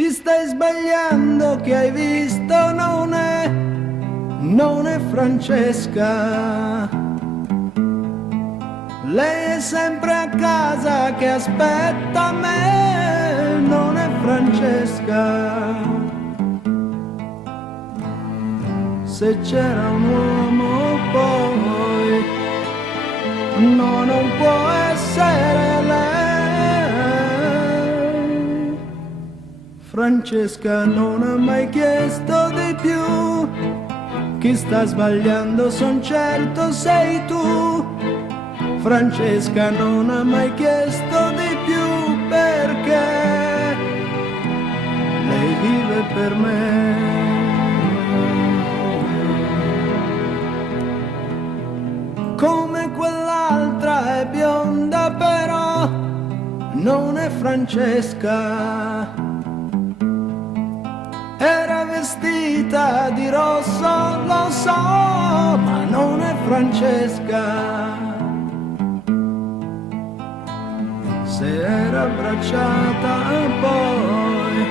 Ti stai sbagliando, che hai visto non è Francesca. Lei è sempre a casa che aspetta me, non è Francesca. Se c'era un uomo poi, no, non può essere lei. Francesca non ha mai chiesto di più, chi sta sbagliando son certo sei tu. Francesca non ha mai chiesto di più perché lei vive per me. Come quell'altra è bionda però non è Francesca. Era vestita di rosso, lo so, ma non è Francesca. Se era abbracciata poi,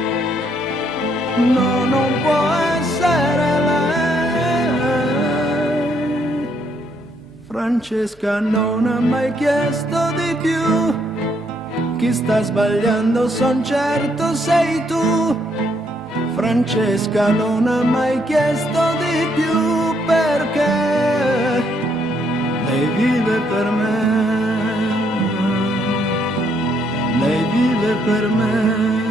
no, non può essere lei. Francesca non ha mai chiesto di più, chi sta sbagliando son certo sei tu. Francesca non ha mai chiesto di più perché lei vive per me. Lei vive per me.